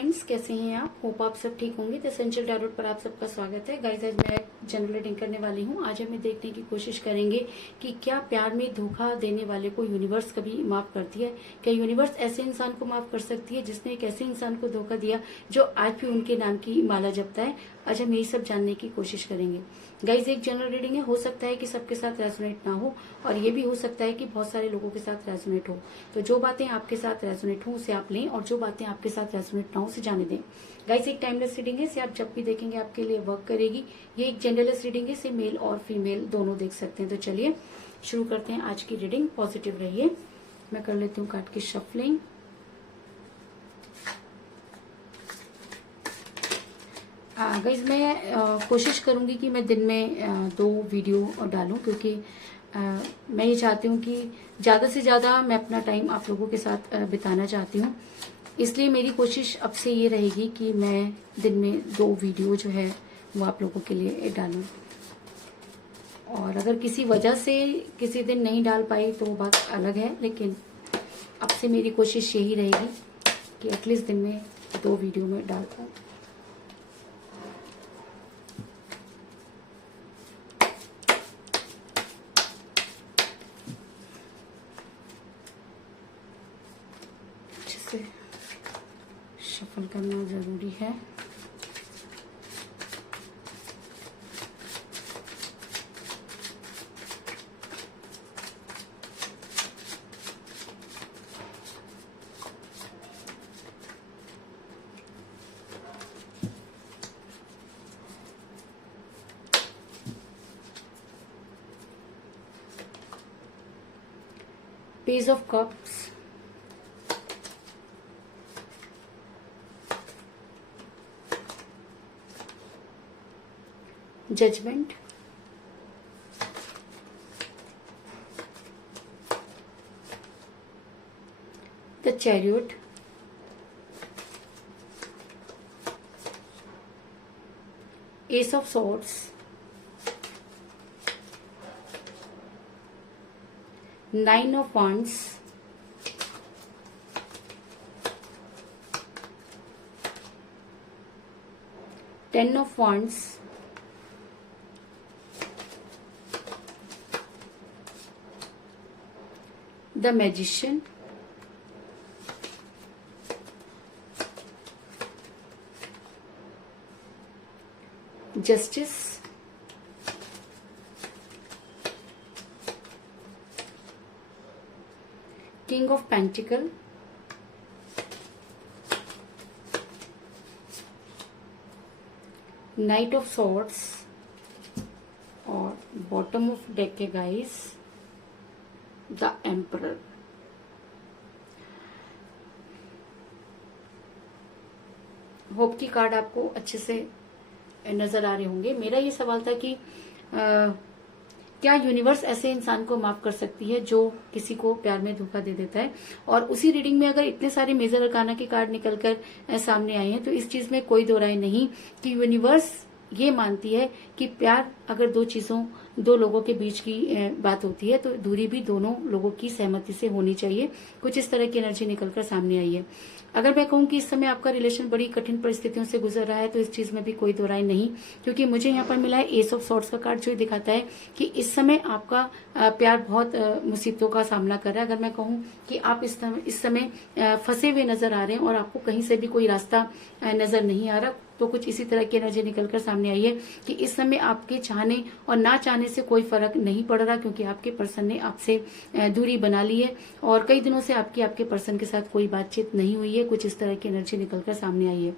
Friends, कैसे हैं आप? होप आप सब ठीक होंगे। द एसेंशियल टैरोट पर आप सबका स्वागत है। गाइस, आज मैं जनरल रीडिंग करने वाली हूँ। आज हम देखने की कोशिश करेंगे कि क्या प्यार में धोखा देने वाले को यूनिवर्स कभी माफ करती है। क्या यूनिवर्स ऐसे इंसान को माफ कर सकती है जिसने एक ऐसे इंसान को धोखा दिया जो आज भी उनके नाम की माला जपता है। आज हम यही सब जानने की कोशिश करेंगे। गाइज, एक जनरल रीडिंग है, हो सकता है कि सबके साथ रेजोनेट ना हो और ये भी हो सकता है कि बहुत सारे लोगों के साथ रेजोनेट हो। तो जो बातें आपके साथ रेजोनेट हो उसे आप लें और जो बातें आपके साथ रेजोनेट ना हो उसे जाने दें। गाइज, एक टाइमलेस रीडिंग है, इसे आप जब भी देखेंगे आपके लिए वर्क करेगी। ये एक जेंडरलेस रीडिंग है, इसे मेल और फीमेल दोनों देख सकते हैं। तो चलिए शुरू करते हैं आज की रीडिंग। पॉजिटिव रहिए। मैं कर लेती हूँ कार्ड की शफलिंग। गाइज, मैं कोशिश करूंगी कि मैं दिन में 2 वीडियो डालूं, क्योंकि मैं ये चाहती हूँ कि ज़्यादा से ज़्यादा मैं अपना टाइम आप लोगों के साथ बिताना चाहती हूँ। इसलिए मेरी कोशिश अब से ये रहेगी कि मैं दिन में 2 वीडियो जो है वो आप लोगों के लिए डालूं। और अगर किसी वजह से किसी दिन नहीं डाल पाई तो बात अलग है, लेकिन अब से मेरी कोशिश यही रहेगी कि एटलीस्ट दिन में 2 वीडियो में डाल पाऊँ। शफल करना जरूरी है। Page of cups, judgment, the chariot, ace of swords, 9 of wands, Ten of wands, the magician, justice, king of pentacle, knight of swords और बॉटम ऑफ डेक के गाइस द एम्परर। होप की card आपको अच्छे से नजर आ रहे होंगे। मेरा ये सवाल था कि क्या यूनिवर्स ऐसे इंसान को माफ कर सकती है जो किसी को प्यार में धोखा दे देता है। और उसी रीडिंग में अगर इतने सारे मेजर अरकाना के कार्ड निकलकर सामने आए हैं तो इस चीज में कोई दो राय नहीं कि यूनिवर्स ये मानती है कि प्यार अगर दो लोगों के बीच की बात होती है तो दूरी भी दोनों लोगों की सहमति से होनी चाहिए। कुछ इस तरह की एनर्जी निकलकर सामने आई है। अगर मैं कहूँ कि इस समय आपका रिलेशन बड़ी कठिन परिस्थितियों से गुजर रहा है तो इस चीज में भी कोई दो राय नहीं, क्योंकि मुझे यहाँ पर मिला है एस ऑफ सॉर्ड्स का कार्ड, जो दिखाता है कि इस समय आपका प्यार बहुत मुसीबतों का सामना कर रहा है। अगर मैं कहूँ कि आप इस समय फंसे हुए नजर आ रहे हैं और आपको कहीं से भी कोई रास्ता नजर नहीं आ रहा, तो कुछ इसी तरह की एनर्जी निकलकर सामने आई है कि इस समय आपके चाहने और ना चाहने से कोई फर्क नहीं पड़ रहा, क्योंकि आपके पर्सन ने आपसे दूरी बना ली है और कई दिनों से आपके पर्सन के साथ कोई बातचीत नहीं हुई है। कुछ इस तरह की एनर्जी निकलकर सामने आई है।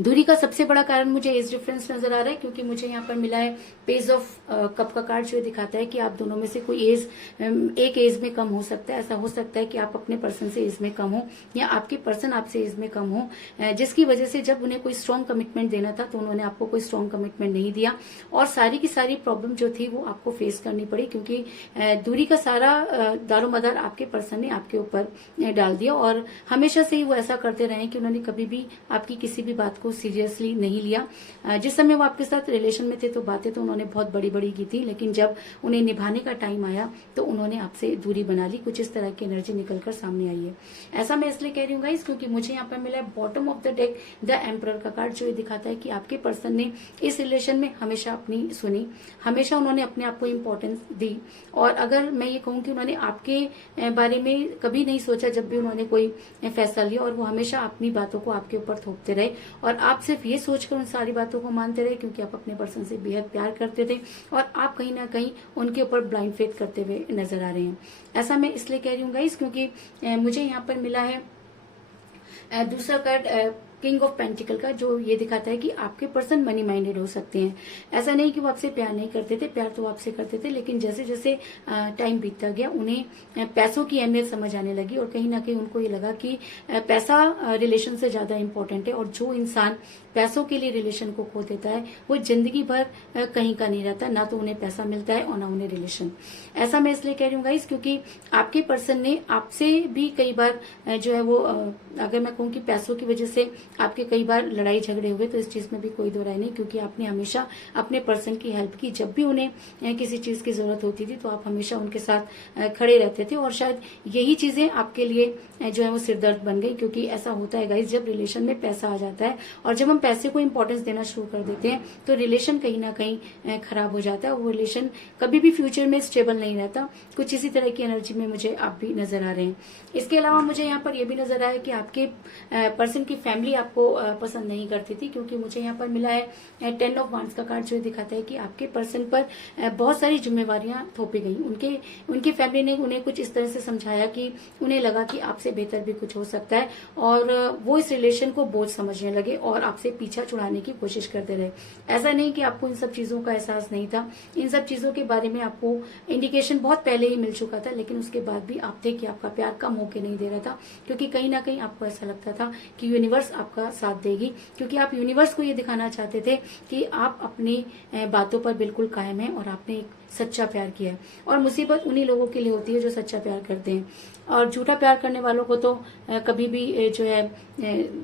दूरी का सबसे बड़ा कारण मुझे एज डिफरेंस नजर आ रहा है, क्योंकि मुझे यहाँ पर मिला है पेज ऑफ कप का कार्ड, जो दिखाता है कि आप दोनों में से कोई एक एज में कम हो सकता है। ऐसा हो सकता है कि आप अपने पर्सन से एज में कम हो या आपके पर्सन आपसे एज में कम हो, जिसकी वजह से जब उन्हें कोई स्ट्रॉन्ग कमिटमेंट देना था तो उन्होंने आपको कोई स्ट्रॉन्ग कमिटमेंट नहीं दिया और सारी की सारी प्रॉब्लम जो थी वो आपको फेस करनी पड़ी, क्योंकि दूरी का सारा दारोमदार आपके पर्सन ने आपके ऊपर डाल दिया। और हमेशा से ही वो ऐसा करते रहे कि उन्होंने कभी भी आपकी किसी भी बात बात को सीरियसली नहीं लिया। जिस समय वो आपके साथ रिलेशन में थे तो बातें तो उन्होंने बहुत बड़ी बड़ी की थी, लेकिन जब उन्हें निभाने का टाइम आया तो उन्होंने आपसे दूरी बना ली। कुछ इस तरह की एनर्जी निकलकर सामने आई है। ऐसा मैं इसलिए कह रही हूँ गाइस क्योंकि मुझे यहाँ पर मिला है bottom of the deck the emperor का कार्ड, जो ये दिखाता है कि आपके पर्सन ने इस रिलेशन में हमेशा अपनी सुनी, हमेशा उन्होंने अपने आप को इम्पोर्टेंस दी। और अगर मैं ये कहूँ कि उन्होंने आपके बारे में कभी नहीं सोचा जब भी उन्होंने कोई फैसला लिया, और वो हमेशा अपनी बातों को आपके ऊपर थोपते रहे और आप सिर्फ ये सोचकर उन सारी बातों को मानते रहे क्योंकि आप अपने पर्सन से बेहद प्यार करते थे और आप कहीं ना कहीं उनके ऊपर ब्लाइंड फेथ करते हुए नजर आ रहे हैं। ऐसा मैं इसलिए कह रही हूँ गाइस क्योंकि मुझे यहाँ पर मिला है दूसरा कार्ड किंग ऑफ पेंटिकल का, जो ये दिखाता है कि आपके पर्सन मनी माइंडेड हो सकते हैं। ऐसा नहीं कि वो आपसे प्यार नहीं करते थे, प्यार तो आपसे करते थे, लेकिन जैसे जैसे टाइम बीतता गया उन्हें पैसों की अहमियत समझ आने लगी और कहीं ना कहीं उनको ये लगा कि पैसा रिलेशन से ज्यादा इंपॉर्टेंट है। और जो इंसान पैसों के लिए रिलेशन को खो देता है वो जिंदगी भर कहीं का नहीं रहता, ना तो उन्हें पैसा मिलता है और ना उन्हें रिलेशन। ऐसा मैं इसलिए कह रही हूँ गाइस क्योंकि आपके पर्सन ने आपसे भी कई बार जो है वो अगर मैं कहूँ कि पैसों की वजह से आपके कई बार लड़ाई झगड़े हुए, तो इस चीज में भी कोई दो राय नहीं, क्योंकि आपने हमेशा अपने पर्सन की हेल्प की। जब भी उन्हें किसी चीज की जरूरत होती थी तो आप हमेशा उनके साथ खड़े रहते थे और शायद यही चीजें आपके लिए जो है वो सिरदर्द बन गई। क्योंकि ऐसा होता है गाइस, जब रिलेशन में पैसा आ जाता है और जब हम पैसे को इंपॉर्टेंस देना शुरू कर देते हैं तो रिलेशन कहीं ना कहीं खराब हो जाता है और वो रिलेशन कभी भी फ्यूचर में स्टेबल नहीं रहता। कुछ इसी तरह की एनर्जी में मुझे आप भी नजर आ रहे हैं। इसके अलावा मुझे यहाँ पर यह भी नजर आया कि आपके पर्सन की फैमिली आपको पसंद नहीं करती थी, क्योंकि मुझे यहाँ पर मिला है 10 ऑफ वांड्स का कार्ड, जो दिखाता है कि आपके पर्सन पर बहुत सारी जिम्मेवारियां थोपी गई। उनकी फैमिली ने उन्हें कुछ इस तरह से समझाया कि उन्हें लगा कि आपसे बेहतर भी कुछ हो सकता है और वो इस रिलेशन को बोझ समझने लगे और आपसे पीछा छुड़ाने की कोशिश करते रहे। ऐसा नहीं कि आपको इन सब चीजों का एहसास नहीं था, इन सब चीजों के बारे में आपको इंडिकेशन बहुत पहले ही मिल चुका था, लेकिन उसके बाद भी आप थे कि आपका प्यार कम होके नहीं दे रहा था, क्योंकि कहीं ना कहीं आपको ऐसा लगता था कि यूनिवर्स आपका साथ देगी, क्योंकि आप यूनिवर्स को ये दिखाना चाहते थे कि आप अपनी बातों पर बिल्कुल कायम हैं और आपने एक सच्चा प्यार किया है। और मुसीबत उन्हीं लोगों के लिए होती है जो सच्चा प्यार करते हैं, और झूठा प्यार करने वालों को तो कभी भी जो है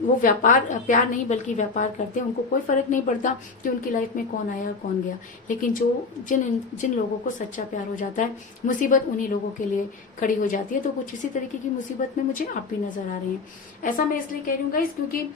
वो प्यार नहीं बल्कि व्यापार करते हैं। उनको कोई फर्क नहीं पड़ता कि उनकी लाइफ में कौन आया और कौन गया, लेकिन जिन लोगों को सच्चा प्यार हो जाता है, मुसीबत उन्हीं लोगों के लिए खड़ी हो जाती है। तो कुछ इसी तरीके की मुसीबत में मुझे आप भी नजर आ रहे हैं। ऐसा मैं इसलिए कह रही हूँ गाइस क्योंकि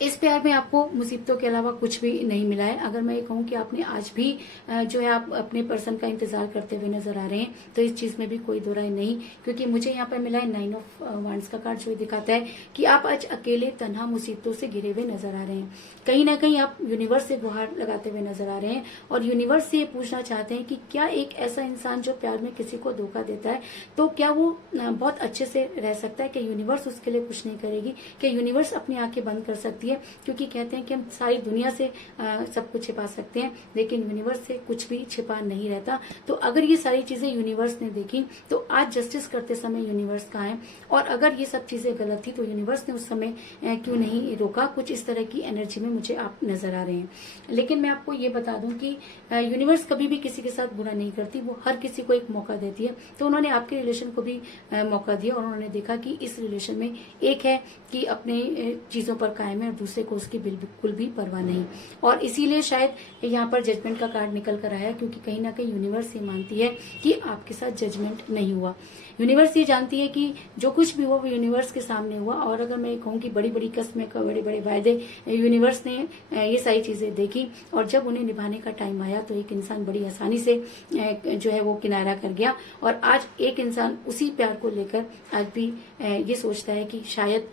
इस प्यार में आपको मुसीबतों के अलावा कुछ भी नहीं मिला है। अगर मैं ये कहूँ कि आपने आज भी जो है आप अपने पर्सन का इंतजार करते हुए नजर आ रहे हैं, तो इस चीज में भी कोई दो राय नहीं, क्योंकि मुझे यहाँ पर मिला है 9 ऑफ वांड्स का कार्ड, जो दिखाता है कि आप आज अकेले तन्हा मुसीबतों से घिरे हुए नजर आ रहे हैं। कहीं ना कहीं आप यूनिवर्स से गुहार लगाते हुए नजर आ रहे हैं और यूनिवर्स से ये पूछना चाहते हैं कि क्या एक ऐसा इंसान जो प्यार में किसी को धोखा देता है, तो क्या वो बहुत अच्छे से रह सकता है? क्या यूनिवर्स उसके लिए कुछ नहीं करेगी? क्या यूनिवर्स अपनी आंखें बंद कर सकती है? क्योंकि कहते हैं कि हम सारी दुनिया से सब कुछ छिपा सकते हैं, लेकिन यूनिवर्स से कुछ भी छिपा नहीं रहता। तो अगर ये सारी चीजें यूनिवर्स ने देखी तो आज जस्टिस करते समय यूनिवर्स कहाँ है, और अगर ये सब चीजें गलत थी तो यूनिवर्स ने उस समय क्यों नहीं रोका? कुछ इस तरह की एनर्जी में मुझे आप नजर आ रहे हैं। लेकिन मैं आपको ये बता दूं कि यूनिवर्स कभी भी किसी के साथ बुरा नहीं करती, वो हर किसी को एक मौका देती है। तो उन्होंने आपके रिलेशन को भी मौका दिया और उन्होंने देखा कि इस रिलेशन में एक है कि अपने चीजों पर कायम है और दूसरे को उसकी बिल्कुल भी परवाह नहीं, और इसीलिए शायद यहाँ पर जजमेंट का कार्ड निकल कर आया, क्योंकि कहीं ना कहीं यूनिवर्स ये मानती है कि आपके साथ जजमेंट नहीं हुआ। यूनिवर्स ये जानती है कि जो कुछ भी हुआ वो यूनिवर्स के सामने हुआ। और अगर मैं कहूँ कि बड़ी बड़ी कस्में, बड़े बड़े वायदे यूनिवर्स ने ये सारी चीजें देखी, और जब उन्हें निभाने का टाइम आया तो एक इंसान बड़ी आसानी से जो है वो किनारा कर गया। और आज एक इंसान उसी प्यार को लेकर आज भी ये सोचता है कि शायद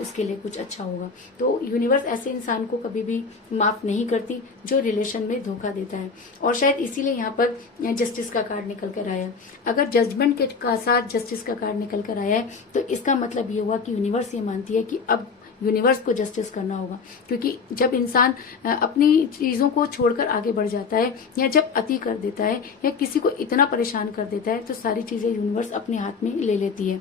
उसके लिए कुछ अच्छा होगा। तो यूनिवर्स ऐसे इंसान को कभी भी माफ नहीं करती जो रिलेशन में धोखा देता है, और शायद इसीलिए यहाँ पर जस्टिस का कार्ड निकल कर आया। अगर जजमेंट के का साथ जस्टिस का कार्ड निकल कर आया है तो इसका मतलब ये हुआ कि यूनिवर्स ये मानती है कि अब यूनिवर्स को जस्टिस करना होगा, क्योंकि जब इंसान अपनी चीजों को छोड़कर आगे बढ़ जाता है या जब अति कर देता है या किसी को इतना परेशान कर देता है तो सारी चीजें यूनिवर्स अपने हाथ में ले लेती है।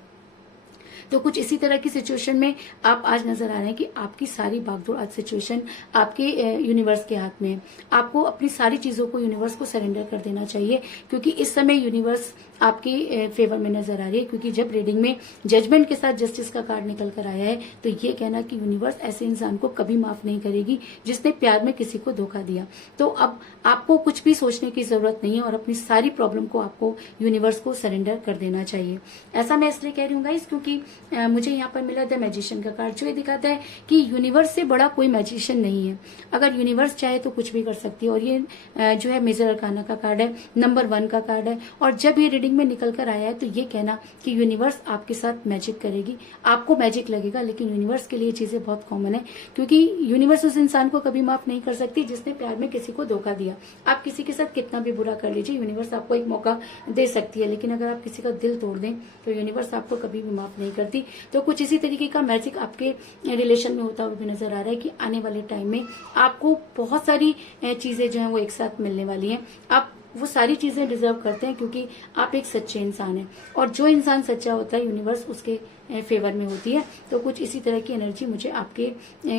तो कुछ इसी तरह की सिचुएशन में आप आज नजर आ रहे हैं कि आपकी सारी भागदौड़ आज सिचुएशन आपके यूनिवर्स के हाथ में है। आपको अपनी सारी चीजों को यूनिवर्स को सरेंडर कर देना चाहिए, क्योंकि इस समय यूनिवर्स आपके फेवर में नजर आ रही है। क्योंकि जब रीडिंग में जजमेंट के साथ जस्टिस का कार्ड निकल कर आया है, तो ये कहना कि यूनिवर्स ऐसे इंसान को कभी माफ नहीं करेगी जिसने प्यार में किसी को धोखा दिया। तो अब आपको कुछ भी सोचने की जरूरत नहीं है और अपनी सारी प्रॉब्लम को आपको यूनिवर्स को सरेंडर कर देना चाहिए। ऐसा मैं इसलिए कह रही हूँ गाइस, क्योंकि मुझे यहाँ पर मिला द मैजिशियन का कार्ड, जो ये दिखाता है कि यूनिवर्स से बड़ा कोई मैजिशियन नहीं है। अगर यूनिवर्स चाहे तो कुछ भी कर सकती है। और ये जो है मेजर अरकाना का कार्ड है, नंबर 1 का कार्ड है। और जब ये रीडिंग में निकल कर आया है, तो ये कहना कि यूनिवर्स आपके साथ मैजिक करेगी। आपको मैजिक लगेगा, लेकिन यूनिवर्स के लिए चीजें बहुत कॉमन है, क्योंकि यूनिवर्स उस इंसान को कभी माफ नहीं कर सकती जिसने प्यार में किसी को धोखा दिया। आप किसी के साथ कितना भी बुरा कर लीजिए, यूनिवर्स आपको एक मौका दे सकती है, लेकिन अगर आप किसी का दिल तोड़ दें तो यूनिवर्स आपको कभी भी माफ नहीं करती। तो कुछ इसी तरीके का मैजिक आपके रिलेशन में होता हुआ भी नजर आ रहा है कि आने वाले टाइम में आपको बहुत सारी चीजें जो है वो एक साथ मिलने वाली हैं। आप वो सारी चीजें डिजर्व करते हैं, क्योंकि आप एक सच्चे इंसान हैं। और जो इंसान सच्चा होता है, यूनिवर्स उसके फेवर में होती है। तो कुछ इसी तरह की एनर्जी मुझे आपके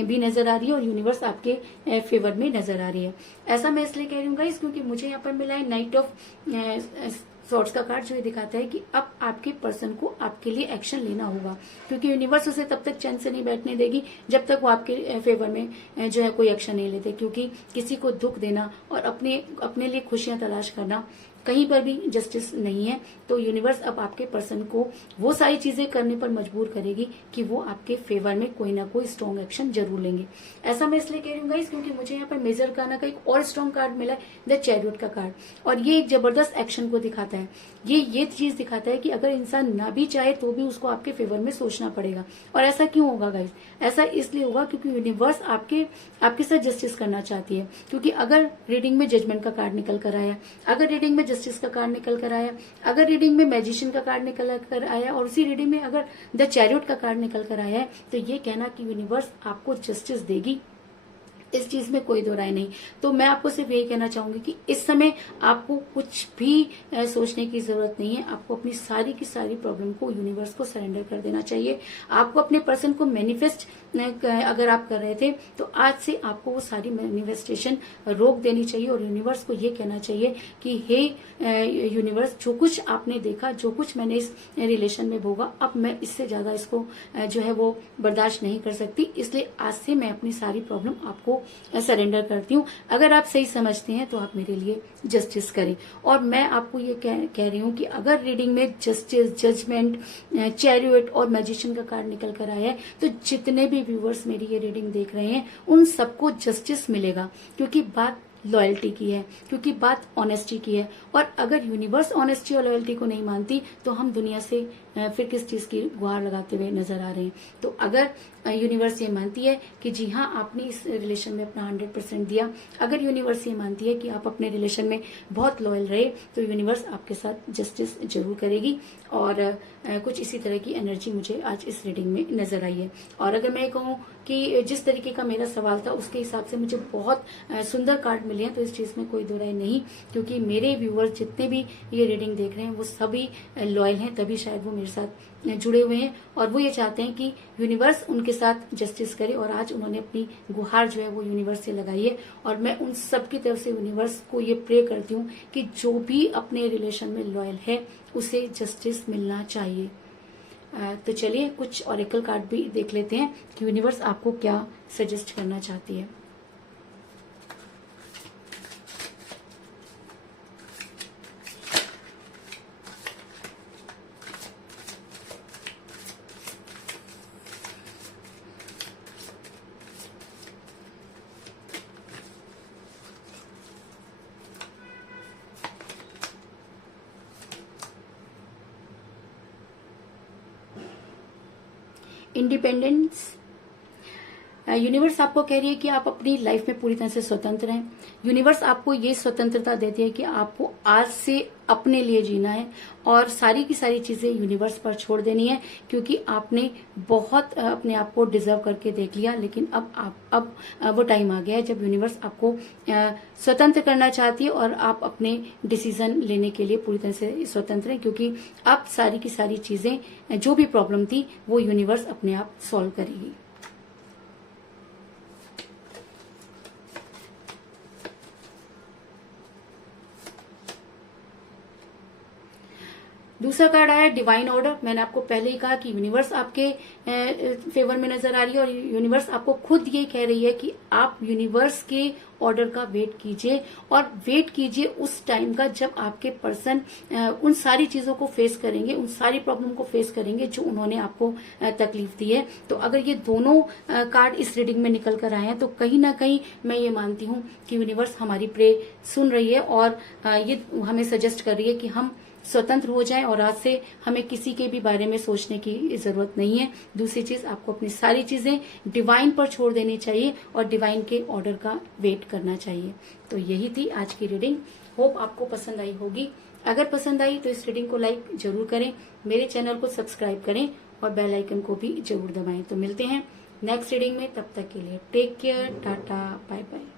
भी नजर आ रही है और यूनिवर्स आपके फेवर में नजर आ रही है। ऐसा मैं इसलिए कह रही हूँ गाइस, क्योंकि मुझे यहाँ पर मिला है नाइट ऑफ सॉर्ड्स का कार्ड, जो ये दिखाता है कि अब आपके पर्सन को आपके लिए एक्शन लेना होगा, क्योंकि यूनिवर्स उसे तब तक चैन से नहीं बैठने देगी जब तक वो आपके फेवर में जो है कोई एक्शन नहीं लेते। क्योंकि किसी को दुख देना और अपने लिए खुशियां तलाश करना कहीं पर भी जस्टिस नहीं है। तो यूनिवर्स अब आपके पर्सन को वो सारी चीजें करने पर मजबूर करेगी कि वो आपके फेवर में कोई ना कोई स्ट्रॉन्ग एक्शन जरूर लेंगे। ऐसा मैं इसलिए कह रही हूँ गाइस, क्योंकि मुझे यहाँ पर मेजर गाना का एक और स्ट्रॉन्ग कार्ड मिला है, द चैरियट का कार्ड। और ये एक जबरदस्त एक्शन को दिखाता है। ये चीज दिखाता है कि अगर इंसान ना भी चाहे तो भी उसको आपके फेवर में सोचना पड़ेगा। और ऐसा क्यों होगा गाइस? ऐसा इसलिए होगा क्योंकि यूनिवर्स आपके साथ जस्टिस करना चाहती है। क्योंकि अगर रीडिंग में जजमेंट का कार्ड निकल कर आया, अगर रीडिंग में जस्टिस का कार्ड निकल कर आया, अगर रीडिंग में मैजिशियन का कार्ड निकल कर आया, और उसी रीडिंग में अगर द चैरियट का कार्ड निकल कर आया है, तो ये कहना कि यूनिवर्स आपको जस्टिस देगी, इस चीज में कोई दो राय नहीं। तो मैं आपको सिर्फ यही कहना चाहूंगी कि इस समय आपको कुछ भी सोचने की जरूरत नहीं है। आपको अपनी सारी की सारी प्रॉब्लम को यूनिवर्स को सरेंडर कर देना चाहिए। आपको अपने पर्सन को मैनिफेस्ट अगर आप कर रहे थे, तो आज से आपको वो सारी मैनिफेस्टेशन रोक देनी चाहिए और यूनिवर्स को ये कहना चाहिए कि हे यूनिवर्स, जो कुछ आपने देखा, जो कुछ मैंने इस रिलेशन में भोगा, अब मैं इससे ज्यादा इसको जो है वो बर्दाश्त नहीं कर सकती। इसलिए आज से मैं अपनी सारी प्रॉब्लम आपको सरेंडर करती हूँ। अगर आप सही समझते हैं तो आप मेरे लिए जस्टिस करें। और मैं आपको ये कह रही हूँ कि अगर रीडिंग में जस्टिस, जजमेंट, चैरियट और मैजिशियन का कार्ड निकल कर आया है, तो जितने भी व्यूअर्स मेरी ये रीडिंग देख रहे हैं उन सबको जस्टिस मिलेगा, क्योंकि बात लॉयल्टी की है, क्योंकि बात ऑनेस्टी की है। और अगर यूनिवर्स ऑनेस्टी और लॉयल्टी को नहीं मानती, तो हम दुनिया से फिर किस चीज की गुहार लगाते हुए नजर आ रहे हैं। तो अगर यूनिवर्स ये मानती है कि जी हाँ, आपने इस रिलेशन में अपना 100% दिया, अगर यूनिवर्स ये मानती है कि आप अपने रिलेशन में बहुत लॉयल रहे, तो यूनिवर्स आपके साथ जस्टिस जरूर करेगी। और कुछ इसी तरह की एनर्जी मुझे आज इस रीडिंग में नजर आई है। और अगर मैं कहूँ कि जिस तरीके का मेरा सवाल था, उसके हिसाब से मुझे बहुत सुंदर कार्ड मिले हैं, तो इस चीज में कोई दो राय नहीं, क्योंकि मेरे व्यूअर्स जितने भी ये रीडिंग देख रहे हैं वो सभी लॉयल हैं, तभी शायद वो मेरे साथ जुड़े हुए हैं और वो ये चाहते हैं कि यूनिवर्स उनके साथ जस्टिस करे। और आज उन्होंने अपनी गुहार जो है वो यूनिवर्स से लगाई है। और मैं उन सब की तरफ से यूनिवर्स को ये प्रे करती हूँ कि जो भी अपने रिलेशन में लॉयल है उसे जस्टिस मिलना चाहिए। तो चलिए कुछ ऑरेकल कार्ड भी देख लेते हैं कि यूनिवर्स आपको क्या सजेस्ट करना चाहती है। इंडिपेंडेंस, यूनिवर्स आपको कह रही है कि आप अपनी लाइफ में पूरी तरह से स्वतंत्र हैं। यूनिवर्स आपको ये स्वतंत्रता देती है कि आपको आज से अपने लिए जीना है और सारी की सारी चीजें यूनिवर्स पर छोड़ देनी है, क्योंकि आपने बहुत अपने आप को डिजर्व करके देख लिया। लेकिन अब वो टाइम आ गया है जब यूनिवर्स आपको स्वतंत्र करना चाहती है और आप अपने डिसीजन लेने के लिए पूरी तरह से स्वतंत्र हैं, क्योंकि अब सारी की सारी चीजें जो भी प्रॉब्लम थी वो यूनिवर्स अपने आप सॉल्व करेगी। दूसरा कार्ड आया डिवाइन ऑर्डर। मैंने आपको पहले ही कहा कि यूनिवर्स आपके फेवर में नजर आ रही है और यूनिवर्स आपको खुद ये कह रही है कि आप यूनिवर्स के ऑर्डर का वेट कीजिए और वेट कीजिए उस टाइम का जब आपके पर्सन उन सारी चीजों को फेस करेंगे, उन सारी प्रॉब्लम को फेस करेंगे जो उन्होंने आपको तकलीफ दी है। तो अगर ये दोनों कार्ड इस रीडिंग में निकल कर आए हैं तो कहीं ना कहीं मैं ये मानती हूँ कि यूनिवर्स हमारी प्रे सुन रही है और ये हमें सजेस्ट कर रही है कि हम स्वतंत्र हो जाएं और आज से हमें किसी के भी बारे में सोचने की जरूरत नहीं है। दूसरी चीज, आपको अपनी सारी चीजें डिवाइन पर छोड़ देनी चाहिए और डिवाइन के ऑर्डर का वेट करना चाहिए। तो यही थी आज की रीडिंग। होप आपको पसंद आई होगी। अगर पसंद आई तो इस रीडिंग को लाइक जरूर करें, मेरे चैनल को सब्सक्राइब करें और बेल आइकन को भी जरूर दबाएं। तो मिलते हैं नेक्स्ट रीडिंग में, तब तक के लिए take care, tata, bye bye.